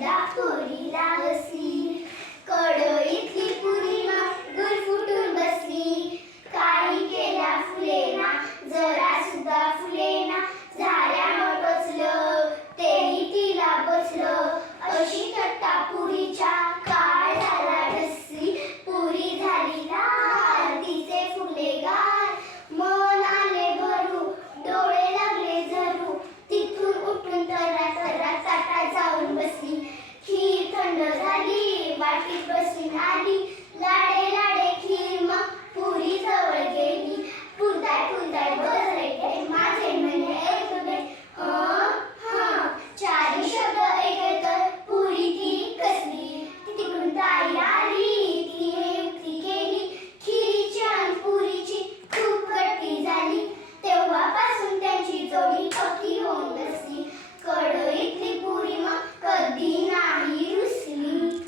da Cury.